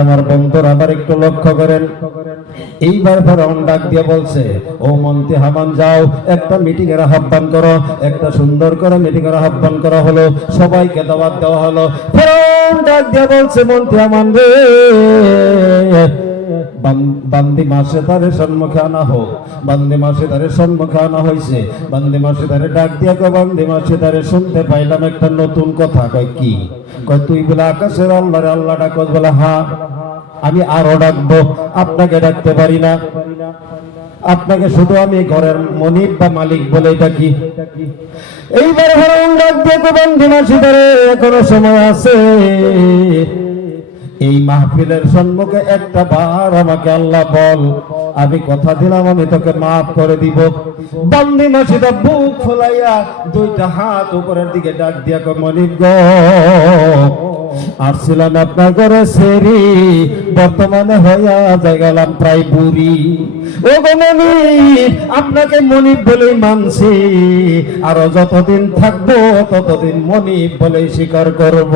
আমার বন্ধুরা আবার একটু লক্ষ্য করেন, এইবার ফেরাউন ডাক দিয়ে বলছে, ও মন্ত্রী হামান, যাও একটা মিটিং এর আহ্বান করো। একটা সুন্দর করে মিটিং এর আহ্বান করা হলো, সবাইকে দাওয়াত দেওয়া হলো। ফেরাউন ডাক দিয়ে বলছে, মন্ত্রী হামান রে, বান্দি মাসে তারে সম্মুখে আনা হোক। বান্দি মাসে তারে সম্মুখে আনা হয়েছে। বান্দি মাসে তারে ডাক দিয়া কয়, বান্দি মাসে তারে শুনতে পাইলাম একটা নতুন কথা। কয় কি? কয় তুই বলে আকাশের আল্লাহরে আল্লাহ ডাকস? বলে হ্যাঁ। আমি আরো ডাকবো, আপনাকে ডাকতে পারি না। আপনাকে শুধু আমি ঘরের মনিব বা মালিক বলে ডাকি। এইবার ফেরাউন ডাক দিয়ে কয়, বান্দি মাসে তারে এখনো সময় আছে, এই মাহফিলের সম্মুখে একটা বার আমাকে আল্লাহ বল, আমি কথা দিলাম আমি তোকে মাফ করে দিব। বান্দি মাসিদা বুক ফোলাইয়া দুইটা হাত উপরের দিকে ডাক দিয়া কয়, মনিব গো, আসছিলাম আপনার ঘরে সেরি, বর্তমানে হইয়া যাই গেলাম প্রায় বুড়ি। ও গো মনিব, আপনাকে মনিব বলেই মানছি, আরো যতদিন থাকবো ততদিন মনিব বলেই স্বীকার করব।